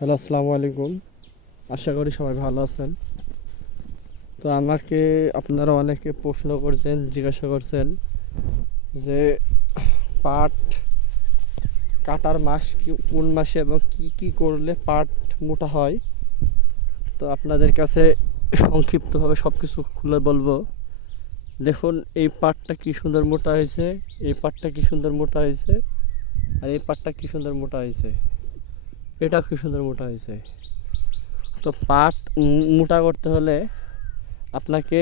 Hello, আসসালামু আলাইকুম। আশা করি সবাই ভালো আছেন। তো আমাকে আপনারা অনেকে প্রশ্ন করছেন, জিজ্ঞাসা করছেন যে পাট কাটার মাস কোন মাসে এবং কি কি করলে পাট মোটা হয়। তো আপনাদের কাছে সংক্ষিপ্তভাবে সব কিছু খুলে বলবো। দেখুন, এই পাটটা কি সুন্দর মোটা হয়েছে, এই পাটটা কি সুন্দর মোটা হয়েছে, আর এই পাটটা কি সুন্দর মোটা হয়েছে, এটা কি সুন্দর মোটা হয়েছে। তো পাট মোটা করতে হলে আপনাকে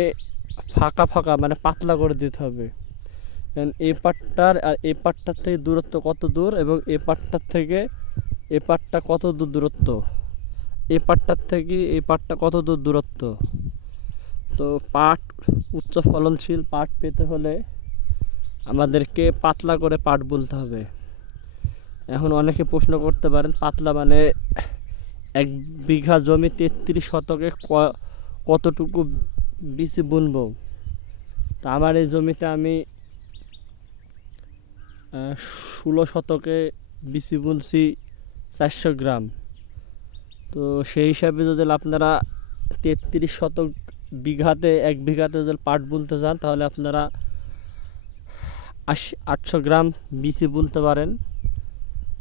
ফাঁকা ফাঁকা মানে পাতলা করে দিতে হবে। এই পাটটার আর এই পাটটার থেকে দূরত্ব কত দূর এবং এই পাটটার থেকে এই পাটটা কত দূর দূরত্ব, এই পাটটার থেকে এই পাটটা কত দূর দূরত্ব। তো পাট উচ্চ ফলনশীল পাট পেতে হলে আমাদেরকে পাতলা করে পাট বুনতে হবে। এখন অনেকে প্রশ্ন করতে পারেন পাতলা মানে 1 বিঘা জমি 33 শতকে কতটুকু বিচি বুনবো। তা আমার এই জমিতে আমি 16 শতকে বিচি বুনছি 400 গ্রাম। তো সেই হিসাবে যদি আপনারা 33 শতক বিঘাতে 1 বিঘাতে যদি পাট বুনতে যান তাহলে আপনারা 800 গ্রাম বিচি বুনতে পারেন।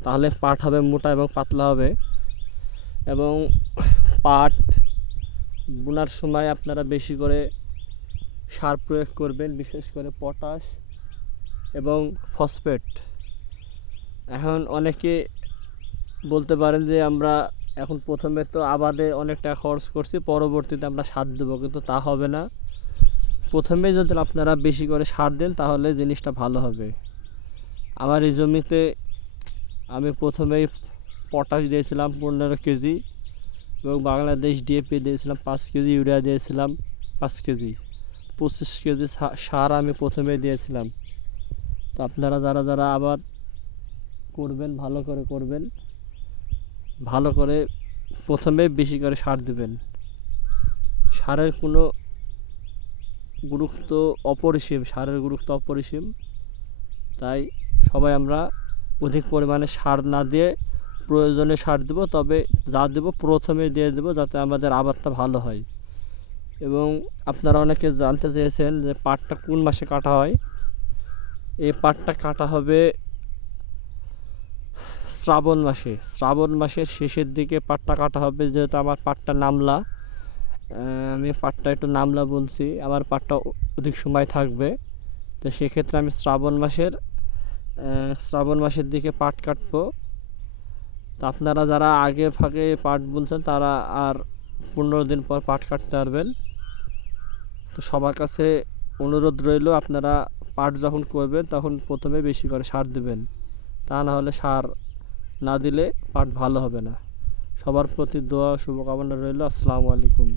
তাহলে পাট হবে মোটা এবং পাতলা হবে। এবং পাট বোনার সময় আপনারা বেশি করে সার প্রয়োগ করবেন, বিশেষ করে পটাশ এবং ফসফেট। এখন অনেকে বলতে পারেন যে আমরা এখন প্রথমে তো আবাদে অনেক টাকা খরচ করছি, পরবর্তীতে আমরা সার দেবো, কিন্তু তা হবে না। প্রথমে যদি আপনারা বেশি করে সার দেন তাহলে জিনিসটা ভালো হবে। আমার এই জমিতে আমি প্রথমেই পটাশ দিয়েছিলাম 15 কেজি এবং বাংলাদেশ ডিএপি দিয়েছিলাম 5 কেজি, ইউরিয়া দিয়েছিলাম 5 কেজি, 25 কেজি সার আমি প্রথমে দিয়েছিলাম। তো আপনারা যারা যারা আবাদ করবেন ভালো করে করবেন, ভালো করে প্রথমে বেশি করে সার দেবেন। সারের কোনো গুরুত্ব অপরিসীম, সারের গুরুত্ব অপরিসীম। তাই সবাই আমরা অধিক পরিমাণে সার না দিয়ে প্রয়োজনে সার দেবো, তবে যা দেবো প্রথমে দিয়ে দেবো যাতে আমাদের আবাদটা ভালো হয়। এবং আপনারা অনেকে জানতে চেয়েছেন যে পাটটা কোন মাসে কাটা হয়। এই পাটটা কাটা হবে শ্রাবণ মাসে। শ্রাবণ মাসের শেষের দিকে পাটটা কাটা হবে। যেহেতু আমার পাটটা নামলা, আমি পাটটা একটু নামলা বলছি, আমার পাটটা অধিক সময় থাকবে। তো সেক্ষেত্রে আমি শ্রাবণ মাসের দিকে পাট কাটবো। তো আপনারা যারা আগে ফাঁকে পাট বুনছেন তারা আর 15 দিন পর পাট কাটতে পারবেন। তো সবার কাছে অনুরোধ রইল, আপনারা পাট যখন করবেন তখন প্রথমে বেশি করে সার দেবেন, তা না হলে সার না দিলে পাট ভালো হবে না। সবার প্রতি দোয়া শুভকামনা রইল। আসসালামু আলাইকুম।